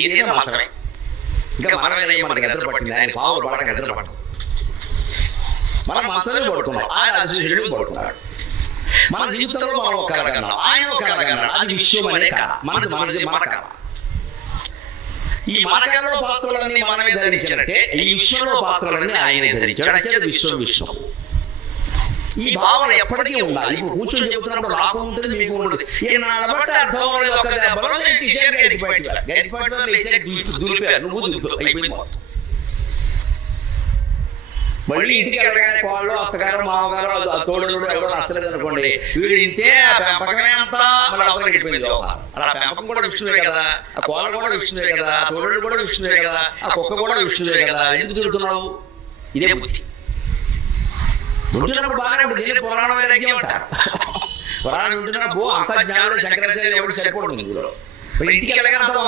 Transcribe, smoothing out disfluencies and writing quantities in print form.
ఏదైనా మంచమే. ఇంకా మనమేనా మనకి నిద్ర పట్టింది, ఆయన పావులు పడక నిద్ర పడదు. మనం మంచమే పడుకున్నాం, ఆయన అశేషుడు పడుకున్నాడు. మన జీవితంలో మనం ఒక కలగన్నాం, ఆయన ఒక కలగన్నాడు. అది విశ్వం అనే కళ, మనది మన కళ. ఈ మన కళలో పాత్రలన్నీ మనమే ధరించినట్టే ఈ విశ్వంలో పాత్రలన్నీ ఆయనే ధరించాడు. అంటే విశ్వం. ఈ భావన ఎప్పటికీ ఉండాలి. ఇప్పుడు కూర్చొని చెబుతున్నప్పుడు నాకు ఉంటుంది, మీకు ఉంటుంది. బట్టి అర్థం లేదు. ఒక దెబ్బలో దులిపారు, నువ్వు దులిపావు, అయిపోయింది మొత్తం. మళ్ళీ ఇంటికి వెళ్ళగానే కోళ్ళు, అత్తగారు, మామగారు, తోడు ఎవరో నచ్చలేదు అనుకోండి, వీడు ఇంతే పెంపకమే అంతా మళ్ళీ అవతల వెళ్ళిపోయింది. అలా పెంపకం కూడా విష్ణువే కదా, ఆ కోళ్ళ కూడా విష్ణువే కదా, తోడు కూడా విష్ణువే కదా, ఆ కుక్క కూడా విష్ణువే కదా, ఎందుకు తిరుగుతున్నావు? ఇదే బుద్ధి. ఉంటున్నప్పుడు బాగానే ఉంటుంది. దీన్ని పురాణం వైరాగ్యం అంటారు. పురాణం ఉంటున్నప్పుడు అంత జ్ఞానుడు శంకరాచార్య ఎవరు సరిపోతుంది ఇందులో. ఇంటికి వెళ్ళగానే అంతా